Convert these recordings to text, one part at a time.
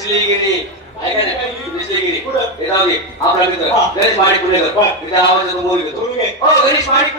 दिसली गेली ऐका ना दिसली गेली कुठं? हे जाऊ दे आपला मित्र हा. गणेश माडी पुणेकर वा. इथे आवाज येतो बोल घेतो बोलून घे. हो गणेश माडी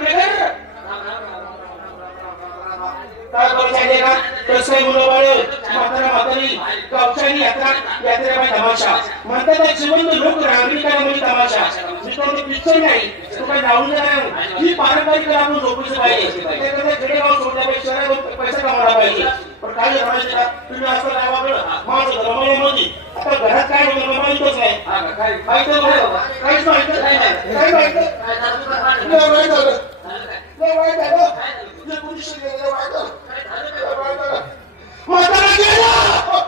काय करायचं का कसं आहे मुलं बाळ म्हातारा म्हातारी गावच्यानी यात्रा यात्रेबाई तमाशा. म्हणतात आहे, जिवंत लोक नागरिकांना म्हणजे तमाशा. मित्रांनो पिक्चर नाही. तो काय नाही ही पारंपरिक कला आपण जोपासली पाहिजे. त्याकडे खेडेगाव सोडल्यापेक्षा शहरात पैसा कमावला पाहिजे. पण काय झालं तुम्ही असं गावाकडं माझं रमण्यामध्ये आता घरात काय होतं मला माहितच नाही. काय माहिती काहीच माहिती नाही, नाही. काय माहिती काय झालं तुला? काय लय वाईट झालं झालं काय? लय वाईट झालं काय झालं? लय पोलीस गेले, लय वाईट झालं काय झालं काय? लय वाईट झालं म्हातारा गेला तुम्ही काय तुम्ही काय तुम्ही काय काय त्याचं म्हातारं होतं राव? काय माझा बाप गेल्या काय त्याच्या बाप- तालुक्यात वजन गावात होतं. जिल्ह्यात वजन याचा बाप जर आंघोळ करून जर असा गावात जर झेल फटका मारायला निघला निघाला गल्लीत जर घुसला हो बाया माणसं दरवाजा खिडक्या लावून घ्यायची काय का?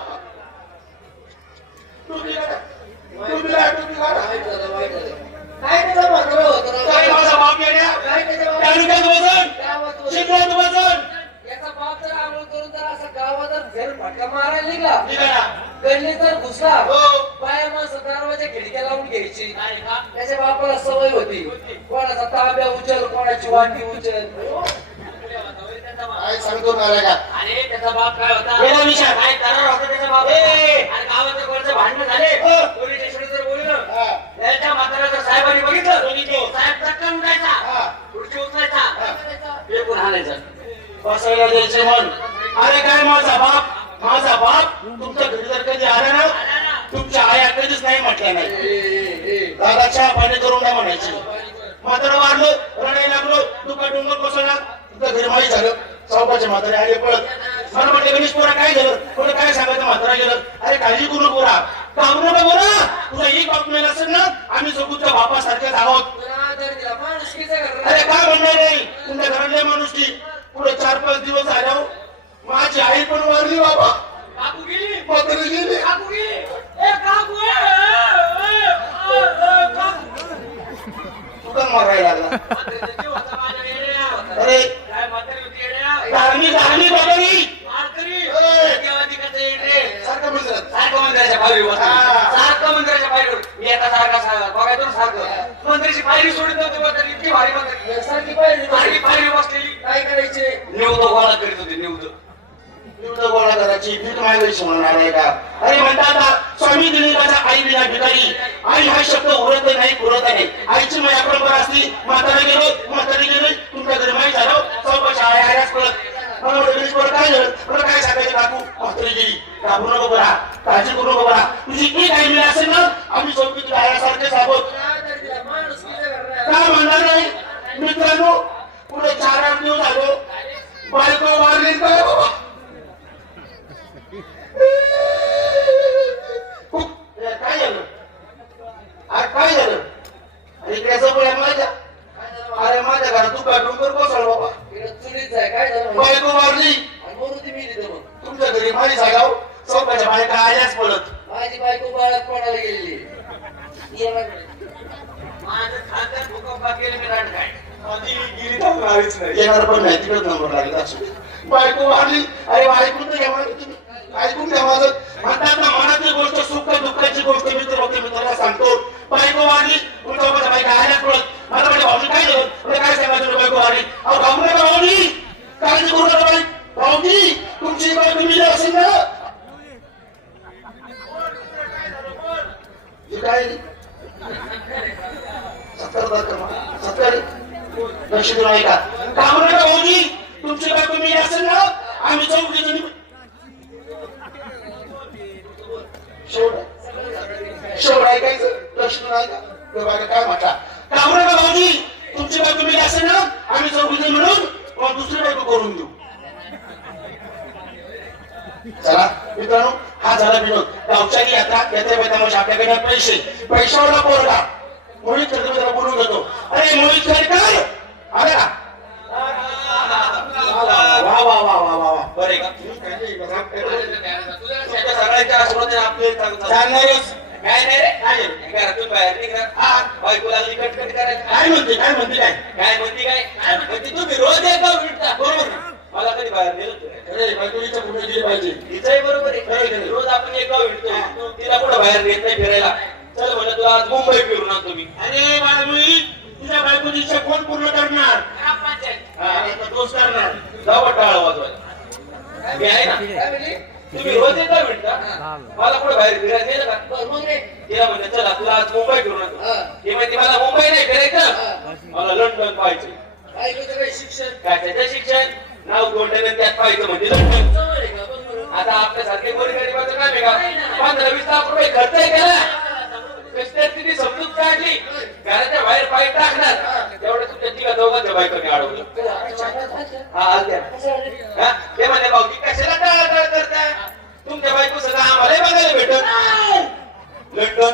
त्याच्या बापाला सवय होती? कोणाचा ताब्या उचल कोणाची वाटी उचल काय सांगतो मला का अरे त्याचा बाप काय होता? गेला विषय. काय करार होता त्याचा बाप. ए! आणि गावाचं कोणचं भांडण झाले. हो. पोलीस स्टेशन जर बोललं हा. त्याच्या म्हाताऱ्याचा साहेबांनी बघितलं बघितलं. साहेब चक्कन उठायचा खुर्ची उचलायचा. फेकून हाणायचा. बसायला द्यायचे म्हण अरे काय माझा बाप? माझा बाप? तुमच्या घरी जर कधी आला ना तुमच्या आया कधीच नाही म्हटलं नाही. दादा चहा पाणी करून नाही म्हणायची. म्हातारा वाढलं रडायला लागलो दुखा डोंगर कोसळला तुमच्या घरी माहीत झालं. चौकाचे म्हातारे आले पळत. मला म्हटलं गणेश पोरा काय झालं? कोणी काय सांगायचं? म्हातारा गेलं. अरे काळजी करू पोरा घाबरू नका बोला? तुझा एक बाप मेला असेल ना आम्ही सगळ्या बापासारखेच आहोत. तुला. अरे काय म्हणणार नाही? तुमच्या घरातल्या माणूसची. पुढे चार पाच दिवस आल्यावर माझी आई पण वारली बाबा. काकू गेली. म्हातारी गेली. काकू गेली. ए काकू ए, ए, ए, ए, काकू. तू का मारायला लागला म्हातारीचा जीव होता माझ्या येड्या. अरे काय म्हातारी होती येड्या? धार्मी धार्मी बाबारी मारकरी. ए. देवाधिकाचं येडे. सारखं म्हणतात सारखं मंदिराच्या पायरीवर बसतो. हा. सारखं मंदिराच्या पायरीवर मी आता सारखा मंदिराची पायरी सोडून जातो म्हातारी. इतकी भारी म्हातारी. यासारखी पाहिजे सारखी पायरी बसलेली. काय करायचे? निवद गोळा करीत होती निवद गोळा करायची. भीक मागायची म्हणणार का? अरे म्हणतात ना, स्वामी दिलीपाचा आई विना भिकारी. आई हा शब्द उरत नाही पुरत नाही आईची माया परंपरा असली म्हातारे गेलो म्हातारे गेले तुमच्या घरी माहीत झालं मला गणेश बरं काय झालं? काय सांगायचं काकू? म्हातारी गेली. घाबरू नको बरा काळजी करू नको बरा तुझी एक आई मिळाली असेल ना आम्ही चौकीत आयासारखेच आहोत तुला आदर दिला माणुसकीचा घराणा. काय म्हणणार नाही मित्रांनो पुढे चार आठ दिवस झालो बायको मारली काय बाबा खूप- ए, काय झालं अरे काय झालं अरे इकडे जवळ आहे माझ्या काय झालं अरे माझ्या घरात तू बेडरूम कर कोसळ बाबा इकडे चुलीच आहे काय झालं बायको मारली आणि म्हणून ती मेली तर मग तुमच्या घरी माझी जागा चौकाच्या बायका आल्याच पडत माझी बायको बाळात पडायला गेलेली ये बघ. माझं खानदान भूकंपात गेले मी राट काय माझी गिरी तर आलीच नाही येणार पण नाही तिकडे नंबर लागला असू बायको मारली अरे ऐकून तर घ्या ऐकून घ्या माझं म्हणतात ना मनातली गोष्ट सुख दुःखाची गोष्ट मित्र होते मित्राला सांगतो बायको वाढली तुमच्या बाई काय आल्याच पडत मला म्हणजे भाऊजी काय झालं म्हणजे काय सांगायचं तुला बायको मारली अहो घाबरू नका भाऊजी काळजी करू नका बाई भाऊजी तुमची बायको मिली असेल ना हे काय सत्कारी तारखेला सत्तर लक्ष देऊन ऐका घाबरू नका भाऊजी तुमची बायको मिली असेल ना आम्ही चौकी चौघी शेवट. शेवट ऐकायचं? लक्ष देऊन ऐका तो बायका काय म्हटला घाबरू नका भाऊजी तुमची बायको मिली असेल ना आम्ही चौघी म्हणून मिळून मग दुसरी बायको करून देऊ? चला मित्रांनो हा झाला विनोद. गावच्या यात्रा यात्रा मैदानावर आपल्याकडे पैसे. पैशावाला पोरगा. म्हणून खडकर मी त्याला बोलून घेतो अरे मोहित खडकर आले का वा वा वा वा वा वा. बरे. का तुझ्या सगळ्यांच्या सुरुवातीला आपले चांगलं- चालणारच. काय नाही रे? काय झालं? घरातून बाहेर निघा. बायको लागली कटकट करायला काय म्हणते काय म्हणते काय? काय म्हणते काय? काय म्हणते? तुम्ही रोज एक बरोबर? मला कधी बाहेर नेलं तू अरे बायकोलीच्या पुढे दिली पाहिजे. तिचंही बरोबर आहे. रोज आपण एक गाव विटतो तिला कुठं बाहेर नेत नाही फिरायला. चल म्हणलं तुला आज मुंबई फिरून मी. अरे बाळमुई तुझ्या बायकोची इच्छा कोण पूर्ण करणार. तोच करणार. जाऊ टाळ वाजवायला मी आहे ना? काय म्हणली तुम्ही रोज येता म्हणता मला कुठे बाहेर फिरायला नेलं का? बरं, मग रे. तिला म्हणलं चला तुला आज मुंबई फिरून हा. ती म्हणते मला मुंबई नाही फिरायचं. मला लंडन पाहायचं. काय काय शिक्षण? काय त्याचं शिक्षण? नाव गोल्डन त्यात पाहायचं म्हणजे लंडन. आता आपल्यासारखे गोरगरिबाचं काम आहे का? पंधरा वीस लाख रुपये खर्च केला समजूत काढली. घराच्या बाहेर पाय टाकणार. तेवढं तुमच्या तिघा चौघांच्या बायकोने अडवलं. हा ते म्हणे भाऊजी कशाला टाळाटाळ करताय? तुमच्या बायको सगळं आम्हाला बघायला भेटत लंडन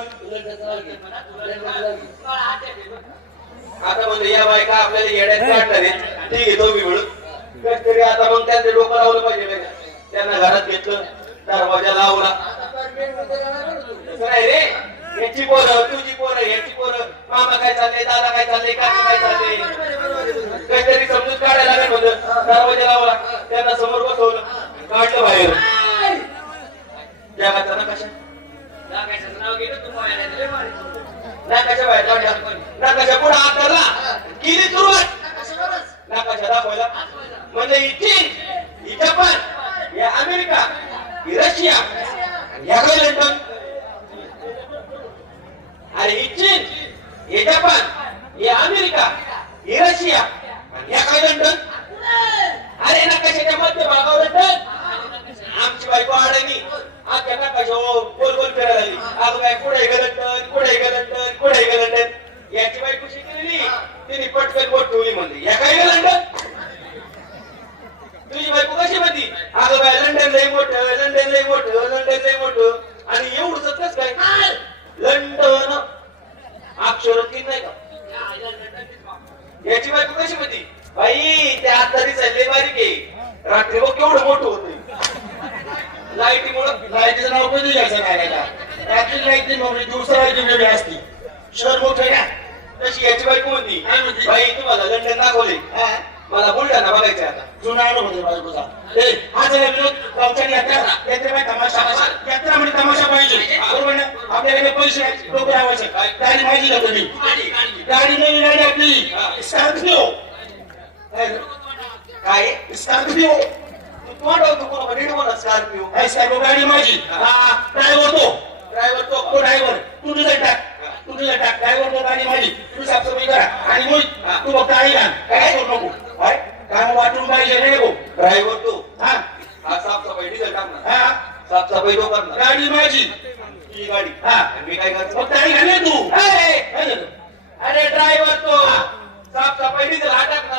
आता म्हणजे या बायका आपल्याला येड्यात काढणार आहे ती घेतो मी म्हणून तरी आता मग त्यांचं डोकं लावलं पाहिजे त्यांना घरात घेतलं दरवाजा लावला. नाही रे. याची पोरं तुझी पोरं याची पोरं. मामा काय चाललंय दादा काय चाललंय काका काय चाललंय? काहीतरी समजून काढायला लागेल म्हणलं. दरवाजा लावला त्यांना समोर बसवलं. काढलं बाहेर. जगाचा नकाशा नकाशा बाहेर काढला नकाशा पुढे हात धरला केली सुरुवात नकाशा दाखवायला म्हणजे ही चीन ही जपान या अमेरिका ही रशिया आणि या काय लंडन अरे ही चीन हे जपान हे अमेरिका हे रशिया. या काय म्हणतात अरे नकाशाच्या मध्य भागावर आमची बायको अडाणी आख्या नकाशा गोल गोल फिरायला लागली अगं काय पुढे ग लंडन? पुढे गलत लंडन? पुढे ग याची बायको शिकलेली. तिने पट बोट ठेवली म्हणली या काय ग लंडन तुझी बायको कशी म्हणती अगं बाय लंडन लय मोठं लंडन लय मोठं लंडन लय मोठं आणि एवढंच कस काय लंडन अक्षर तीन नाही का याची बायको कशी म्हणती बाई त्या आतारी चालले बारीक आहे रात्री बघ केवढं मोठं होत लाईटीमुळं लाईटीचं नाव कधी घ्यायचं नाही का रात्री लाइट नाही म्हणजे दिवसा लाइट वेगळी असती. शहर मोठं आहे ना? तशी याची बायको म्हणती काय म्हणती? बाई तुम्हाला लंडन दाखवले हा. मला बुलढाणा बघायचं आता. जुना अनुभव आहे बायकोचा ए, हा विनोद यात्रा यात्रेमध्ये तमाशा यात्रा म्हणजे तमाशा पाहिजे. बरोबर ना? आपल्याकडे पैसे आहेत लोक लावायचे. गाडी माहिती का तुम्ही? गाडी नवी गाडी आपली. स्कॉर्पिओ काय? स्कॉर्पिओ तोंड होतो? कोण नीट बोला स्कॉर्पिओ स्कॉर्पिओ गाडी माझी. हा ड्रायव्हर तो. ड्रायव्हर तो. ड्रायव्हर तू तुझा टाक. तू तुझा टाक ड्रायव्हर तो गाडी माझी तू साफसफाई करा. आणि मोहित तू फक्त आई आण. काय करू नको. काय काम वाटून पाहिजे नाही नको ड्रायव्हर तो. हा. हा साफसफाई डिझेल टाकणार हा. साफसफाई तो करणार. गाडी माझी. ही गाडी. हा. मी काय करतो? फक्त आई घाल तू? अरे! ड्रायव्हर तो. साफसफाई डिझेल हा साफसफाई